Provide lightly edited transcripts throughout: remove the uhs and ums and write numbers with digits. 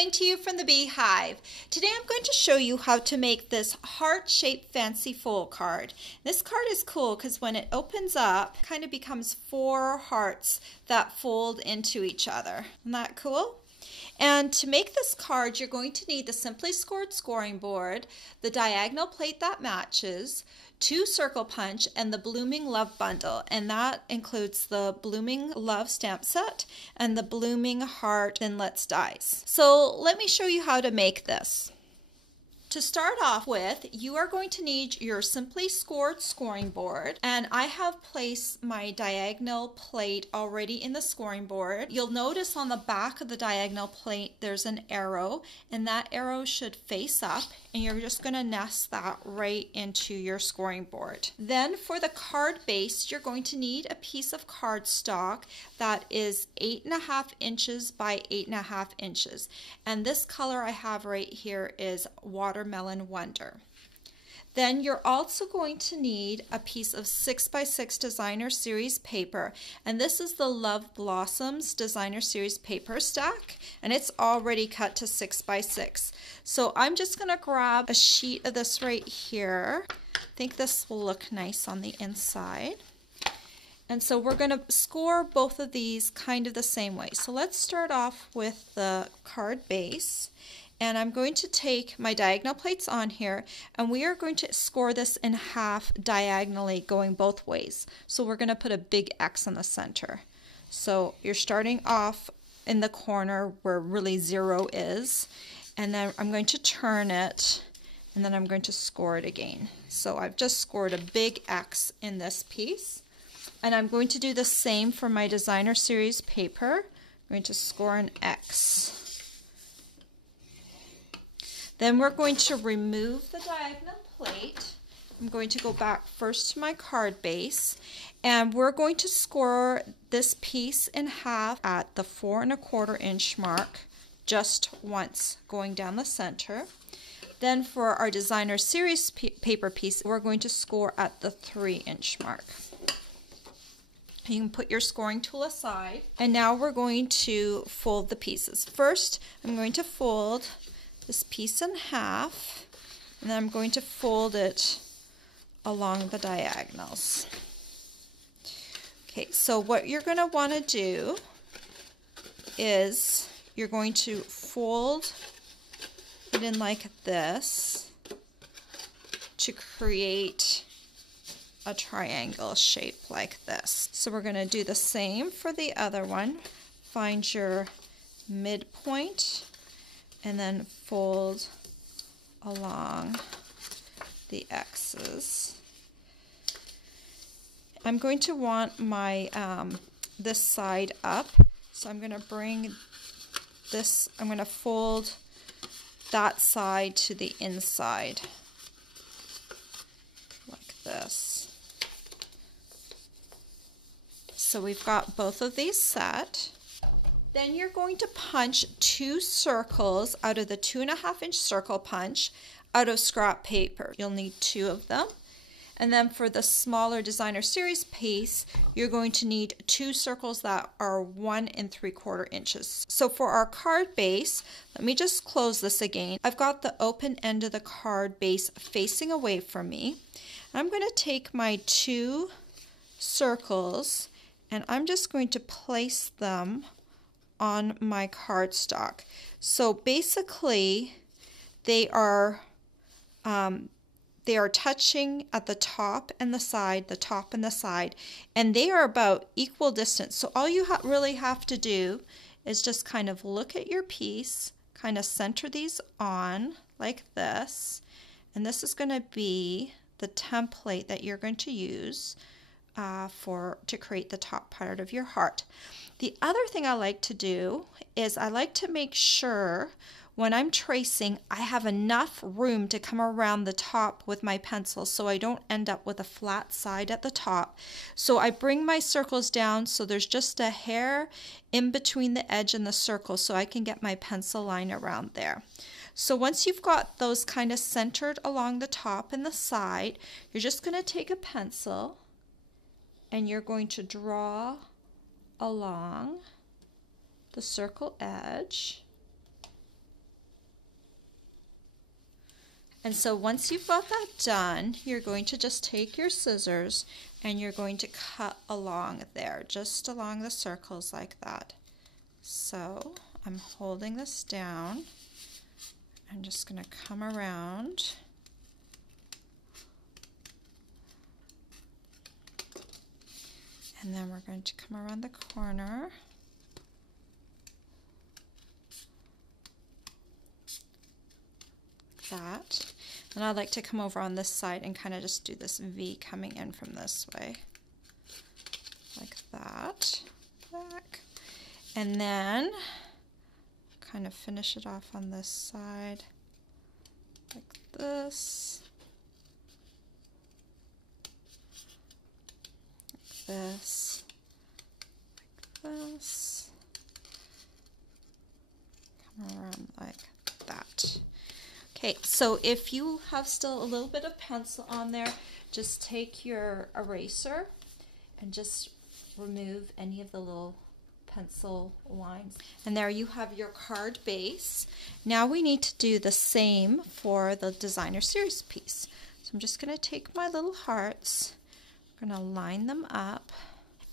coming to you from the Beehive. Today I'm going to show you how to make this heart-shaped fancy fold card. This card is cool because when it opens up, it kind of becomes 4 hearts that fold into each other. Isn't that cool? And to make this card, you're going to need the Simply Scored scoring board, the diagonal plate that matches, 2 circle punch, and the Bloomin' Love bundle. And that includes the Bloomin' Love stamp set and the Bloomin' Heart Thinlits dies. So let me show you how to make this. To start off with, you are going to need your Simply Scored scoring board, and I have placed my diagonal plate already in the scoring board. You'll notice on the back of the diagonal plate there's an arrow, and that arrow should face up, and you're just going to nest that right into your scoring board. Then for the card base, you're going to need a piece of cardstock that is 8.5 inches by 8.5 inches, and this color I have right here is Watermelon Wonder. Then you're also going to need a piece of 6x6 Designer Series paper, and this is the Love Blossoms Designer Series paper stack, and it's already cut to 6x6. So I'm just going to grab a sheet of this right here. I think this will look nice on the inside. And so we're going to score both of these kind of the same way. So let's start off with the card base. And I'm going to take my diagonal plates on here, and we are going to score this in half diagonally going both ways. So we're going to put a big X in the center. So you're starting off in the corner where really 0 is, and then I'm going to turn it, and then I'm going to score it again. So I've just scored a big X in this piece, and I'm going to do the same for my Designer Series paper. I'm going to score an X. Then we're going to remove the diagonal plate. I'm going to go back first to my card base, and we're going to score this piece in half at the 4¼ inch mark just once going down the center. Then for our Designer Series paper piece, we're going to score at the 3-inch mark. You can put your scoring tool aside, and now we're going to fold the pieces. First, I'm going to fold this piece in half, and then I'm going to fold it along the diagonals. Okay, so what you're going to want to do is you're going to fold it in like this to create a triangle shape like this. So we're going to do the same for the other one. Find your midpoint and then fold along the X's. I'm going to want my this side up, so I'm going to bring this, I'm going to fold that side to the inside like this. So we've got both of these set. Then you're going to punch 2 circles out of the 2.5 inch circle punch out of scrap paper. You'll need 2 of them. And then for the smaller Designer Series piece, you're going to need 2 circles that are 1 3/4 inches. So for our card base, let me just close this again. I've got the open end of the card base facing away from me. I'm going to take my 2 circles, and I'm just going to place them on my cardstock. So basically they are touching at the top and the side, and they are about equal distance. So all you really have to do is just kind of look at your piece, kind of center these on like this, and this is going to be the template that you're going to use to create the top part of your heart. The other thing I like to do is I like to make sure when I'm tracing I have enough room to come around the top with my pencil so I don't end up with a flat side at the top. So I bring my circles down so there's just a hair in between the edge and the circle so I can get my pencil line around there. So once you've got those kind of centered along the top and the side, you're just going to take a pencil and you're going to draw along the circle edge And so once you've got that done, you're going to just take your scissors and you're going to cut along there, just along the circles like that. So I'm holding this down. I'm just going to come around. And then we're going to come around the corner. That. And I like to come over on this side and kind of just do this V coming in from this way. Like that. Back. And then kind of finish it off on this side. Like this. Like this. Like this. Come around like that. Okay, so if you have still a little bit of pencil on there, just take your eraser and just remove any of the little pencil lines. And there you have your card base. Now we need to do the same for the designer series piece. So I'm just going to take my little hearts, I'm going to line them up,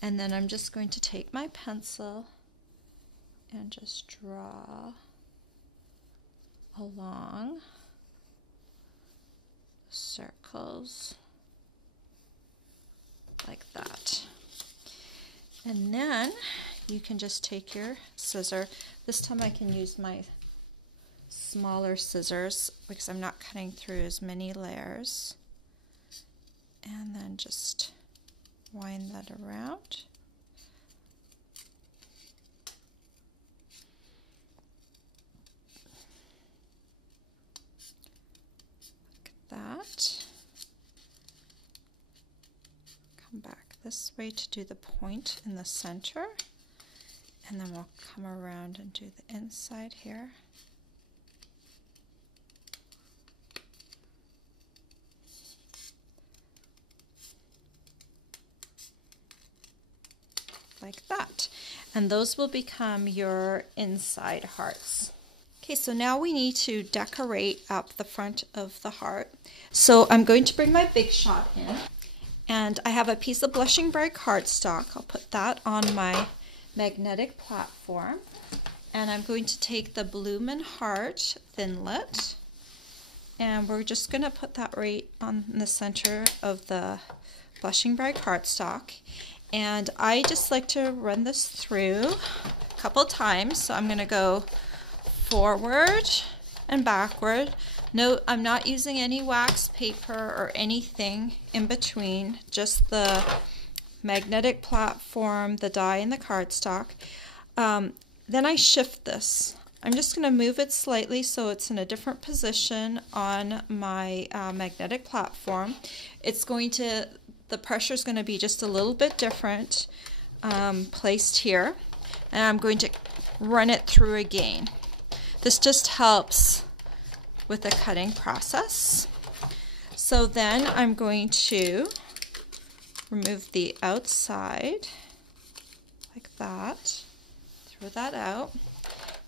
and then I'm just going to take my pencil and just draw along circles like that. And then you can just take your scissor. This time I can use my smaller scissors because I'm not cutting through as many layers. And then just wind that around. That. Come back this way to do the point in the center, and then we'll come around and do the inside here. Like that. And those will become your inside hearts. Okay, so now we need to decorate up the front of the heart. So I'm going to bring my Big Shot in, and I have a piece of Blushing Bright cardstock. I'll put that on my magnetic platform, and I'm going to take the Bloomin Heart Thinlit, and we're just going to put that right on the center of the Blushing Bright cardstock. And I just like to run this through a couple times, so I'm going to go forward and backward. Note, I'm not using any wax paper or anything in between, just the magnetic platform, the die, and the cardstock. Then I shift this. I'm just going to move it slightly so it's in a different position on my magnetic platform. It's going to, the pressure is going to be just a little bit different placed here, and I'm going to run it through again. This just helps with the cutting process. So then I'm going to remove the outside like that, throw that out,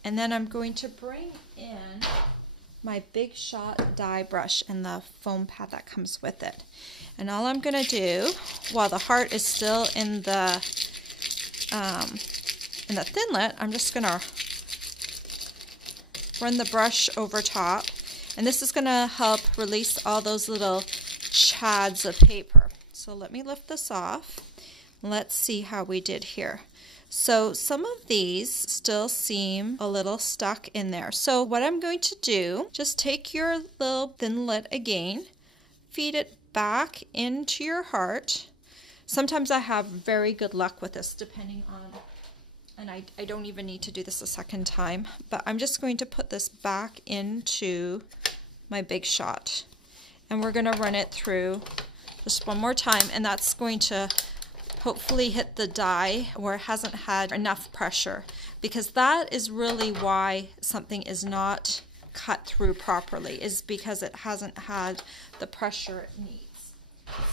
and then I'm going to bring in my Big Shot die brush and the foam pad that comes with it. And all I'm going to do while the heart is still in the Thinlit, I'm just going to run the brush over top, and this is going to help release all those little chads of paper. So let me lift this off. Let's see how we did here. So some of these still seem a little stuck in there. So what I'm going to do, just take your little Thinlit again, feed it back into your heart. Sometimes I have very good luck with this, depending on, and I don't even need to do this a second time, but I'm just going to put this back into my Big Shot, and we're going to run it through just one more time, and that's going to hopefully hit the die where it hasn't had enough pressure, because that is really why something is not cut through properly, is because it hasn't had the pressure it needs.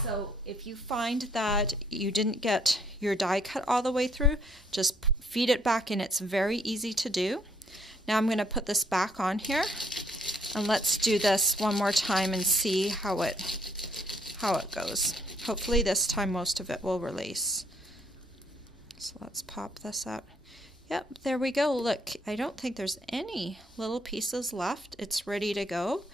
So if you find that you didn't get your die cut all the way through, just feed it back in. It's very easy to do. Now I'm going to put this back on here. And let's do this one more time and see how it goes. Hopefully this time most of it will release. So let's pop this out. Yep, there we go. Look, I don't think there's any little pieces left. It's ready to go.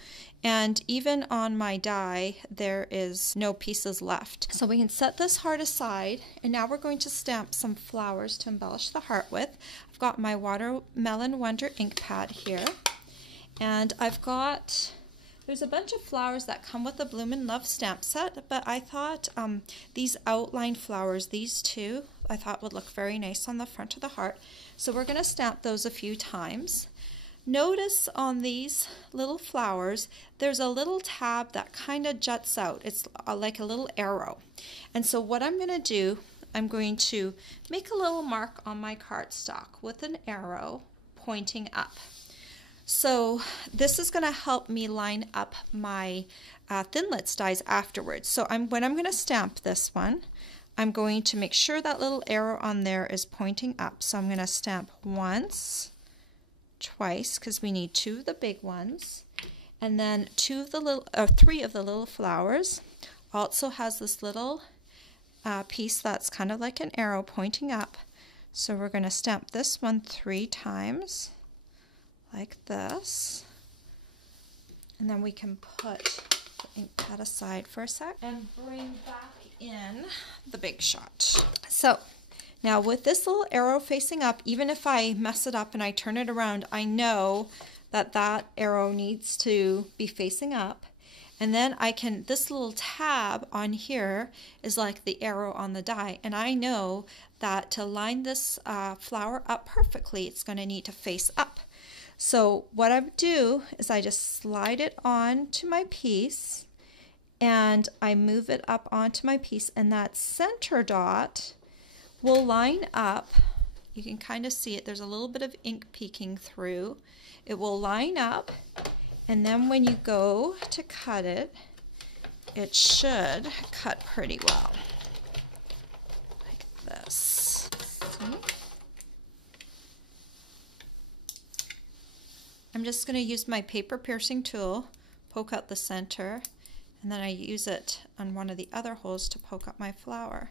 And even on my die, there is no pieces left. So we can set this heart aside, and now we're going to stamp some flowers to embellish the heart with. I've got my Watermelon Wonder ink pad here, and there's a bunch of flowers that come with the Bloomin' Love stamp set, but I thought these outline flowers, these two, I thought would look very nice on the front of the heart. So we're going to stamp those a few times. Notice on these little flowers, there's a little tab that kind of juts out. It's like a little arrow. And so what I'm going to do, I'm going to make a little mark on my cardstock with an arrow pointing up. So this is going to help me line up my Thinlits dies afterwards. So when I'm going to stamp this one, I'm going to make sure that little arrow on there is pointing up. So I'm going to stamp once, twice, because we need two of the big ones, and then three of the little flowers. Also has this little piece that's kind of like an arrow pointing up. So we're going to stamp this one 3 times, like this, and then we can put the ink pad aside for a sec and bring back in the big shot. So now with this little arrow facing up, even if I mess it up and I turn it around, I know that arrow needs to be facing up. And then this little tab on here is like the arrow on the die. And I know that to line this flower up perfectly, it's going to need to face up. So what I do is I just slide it on to my piece, and I move it up onto my piece, and that center dot will line up. You can kind of see it. There's a little bit of ink peeking through. It will line up, and then when you go to cut it, it should cut pretty well. Like this. See? I'm just going to use my paper piercing tool, poke out the center, and then I use it on one of the other holes to poke up my flower.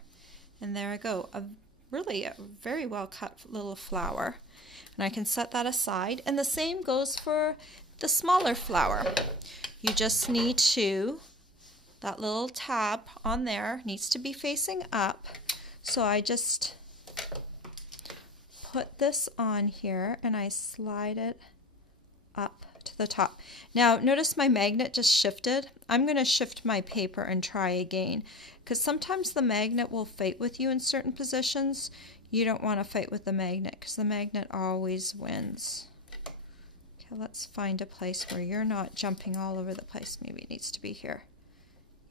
And there I go, a very well cut little flower. And I can set that aside. And the same goes for the smaller flower. You just need that little tab on there needs to be facing up. So I just put this on here and I slide it up to the top. Now notice my magnet just shifted. I'm going to shift my paper and try again, because sometimes the magnet will fight with you in certain positions. You don't want to fight with the magnet because the magnet always wins. Okay, let's find a place where you're not jumping all over the place. Maybe it needs to be here.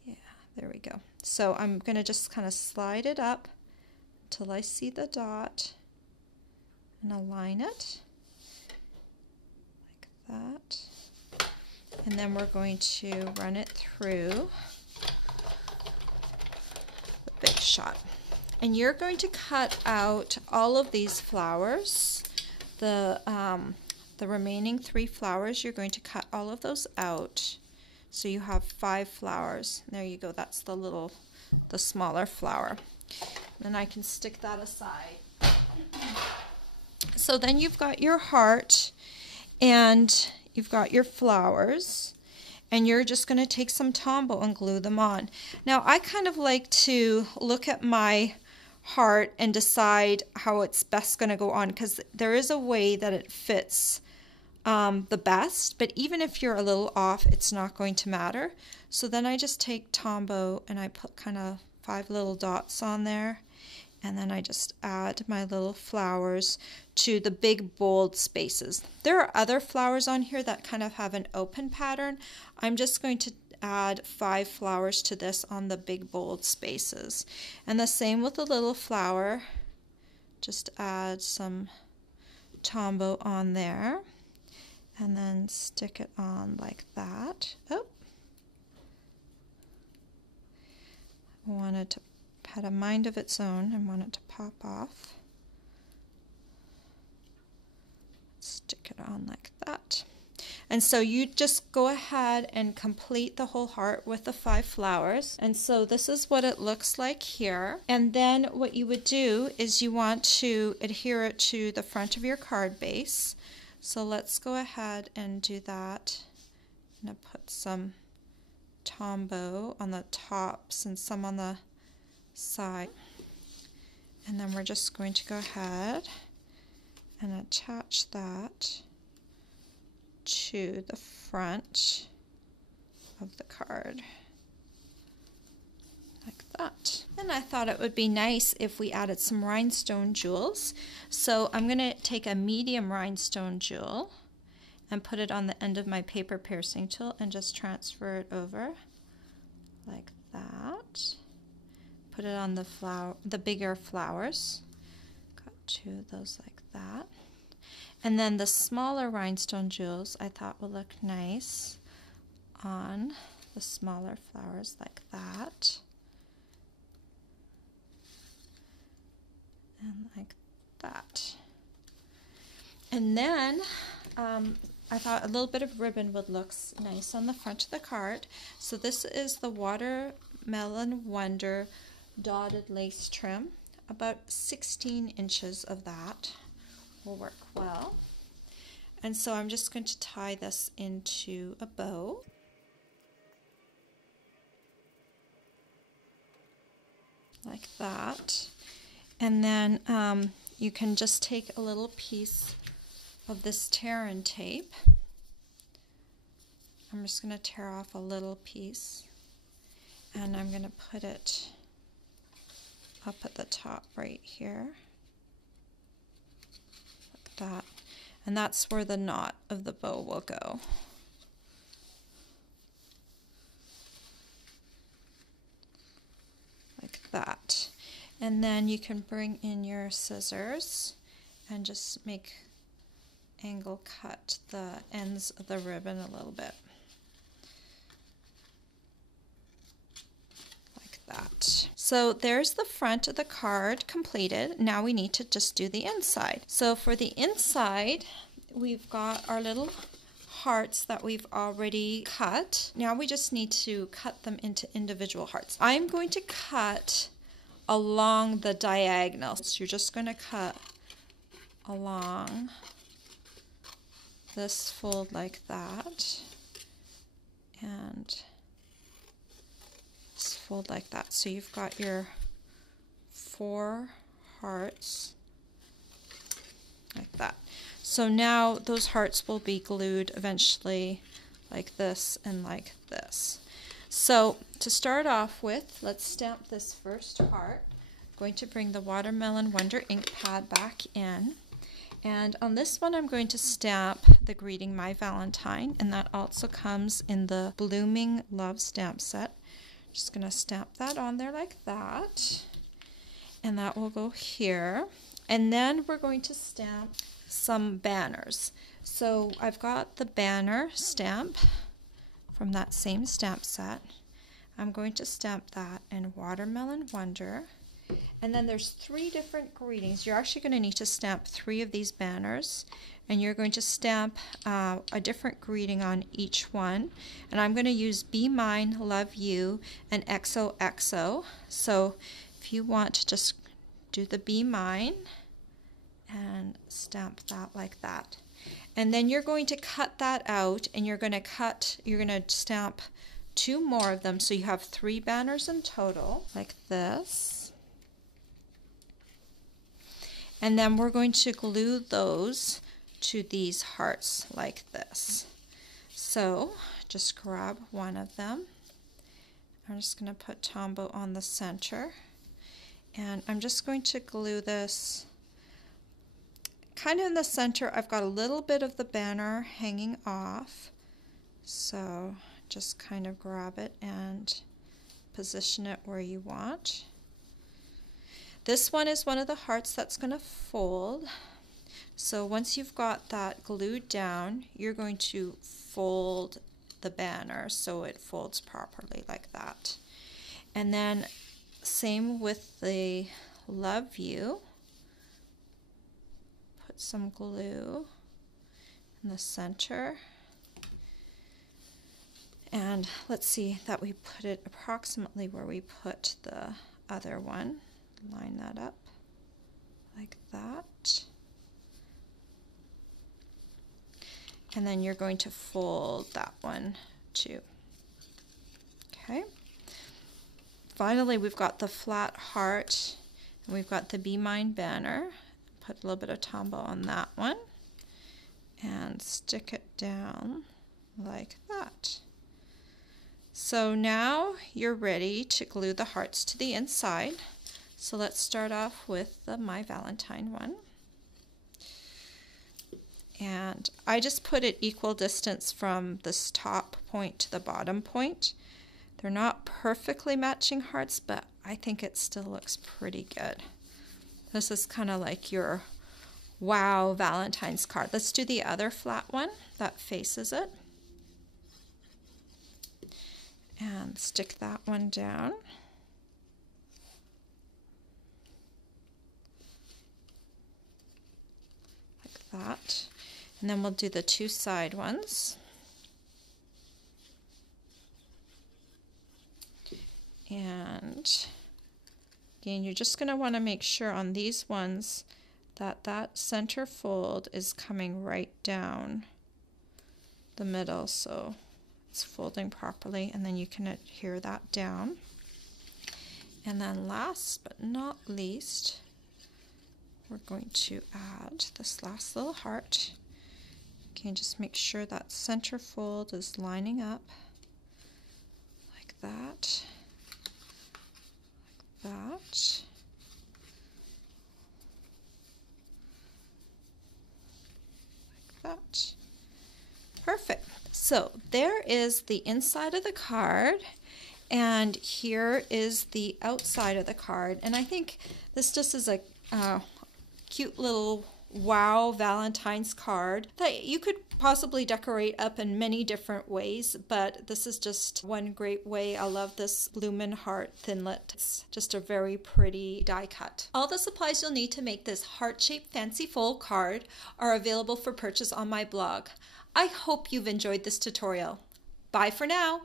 Yeah, there we go. So I'm going to just kind of slide it up until I see the dot and align it. That, and then we're going to run it through the big shot. And you're going to cut out all of these flowers, the remaining 3 flowers. You're going to cut all of those out, so you have 5 flowers. There you go. That's the smaller flower. Then I can stick that aside. So then you've got your heart, and you've got your flowers, and you're just going to take some Tombow and glue them on. Now I kind of like to look at my heart and decide how it's best going to go on, because there is a way that it fits the best, but even if you're a little off, it's not going to matter. So then I just take Tombow and I put kind of 5 little dots on there. And then I just add my little flowers to the big bold spaces. There are other flowers on here that kind of have an open pattern. I'm just going to add 5 flowers to this on the big bold spaces. And the same with the little flower. Just add some Tombow on there. And then stick it on like that. Oh. I wanted to had a mind of its own and want it to pop off. Stick it on like that. And so you just go ahead and complete the whole heart with the 5 flowers. And so this is what it looks like here. And then what you would do is you want to adhere it to the front of your card base. So let's go ahead and do that. I'm going to put some Tombow on the tops and some on the side. And then we're just going to go ahead and attach that to the front of the card like that. And I thought it would be nice if we added some rhinestone jewels. So I'm going to take a medium rhinestone jewel and put it on the end of my paper piercing tool and just transfer it over like that. Put it on the bigger flowers. Got 2 of those like that. And then the smaller rhinestone jewels I thought would look nice on the smaller flowers like that. And like that. And then I thought a little bit of ribbon would look nice on the front of the card. So this is the Watermelon Wonder dotted lace trim. About 16 inches of that will work well. And so I'm just going to tie this into a bow. Like that. And then you can just take a little piece of this tear and tape. I'm just going to tear off a little piece and I'm going to put it up at the top right here. Like that. And that's where the knot of the bow will go. Like that. And then you can bring in your scissors and just angle cut the ends of the ribbon a little bit. Like that. So there's the front of the card completed. Now we need to just do the inside. So for the inside, we've got our little hearts that we've already cut. Now we just need to cut them into individual hearts. I'm going to cut along the diagonal. So you're just going to cut along this fold like that and this fold like that. So you've got your 4 hearts like that. So now those hearts will be glued eventually like this and like this. So to start off with, let's stamp this first heart. I'm going to bring the Watermelon Wonder ink pad back in. And on this one I'm going to stamp the Greeting My Valentine, and that also comes in the Bloomin Love stamp set. Just going to stamp that on there like that. And that will go here. And then we're going to stamp some banners. So I've got the banner stamp from that same stamp set. I'm going to stamp that in Watermelon Wonder. And then there's 3 different greetings. You're actually going to need to stamp 3 of these banners, and you're going to stamp a different greeting on each one. And I'm going to use Be Mine, Love You, and XOXO. So if you want to just do the Be Mine and stamp that like that. And then you're going to cut that out, and you're going to stamp 2 more of them, so you have 3 banners in total, like this. And then we're going to glue those to these hearts like this. So just grab one of them. I'm just going to put Tombow on the center. And I'm just going to glue this kind of in the center. I've got a little bit of the banner hanging off. So just kind of grab it and position it where you want. This one is one of the hearts that's going to fold. So once you've got that glued down, you're going to fold the banner so it folds properly like that. And then same with the Love You. Put some glue in the center And let's see that we put it approximately where we put the other one. Line that up like that. And then you're going to fold that one too. Okay. Finally, we've got the flat heart, and we've got the Be Mine banner. Put a little bit of Tombow on that one and stick it down like that. So now you're ready to glue the hearts to the inside. So let's start off with the My Valentine one. And I just put it equal distance from this top point to the bottom point. They're not perfectly matching hearts, but I think it still looks pretty good. This is kind of like your wow Valentine's card. Let's do the other flat one that faces it. And stick that one down. Like that. And then we'll do the two side ones. And again, you're just going to want to make sure on these ones that that center fold is coming right down the middle, so it's folding properly, and then you can adhere that down. And then last but not least, we're going to add this last little heart. Okay, just make sure that center fold is lining up like that. That. Like that. Perfect. So there is the inside of the card, and here is the outside of the card. And I think this just is a cute little wow Valentine's card that you could possibly decorate up in many different ways, but this is just one great way. I love this Bloomin heart Thinlit. It's just a very pretty die cut. All the supplies you'll need to make this heart-shaped fancy fold card are available for purchase on my blog. I hope you've enjoyed this tutorial. Bye for now.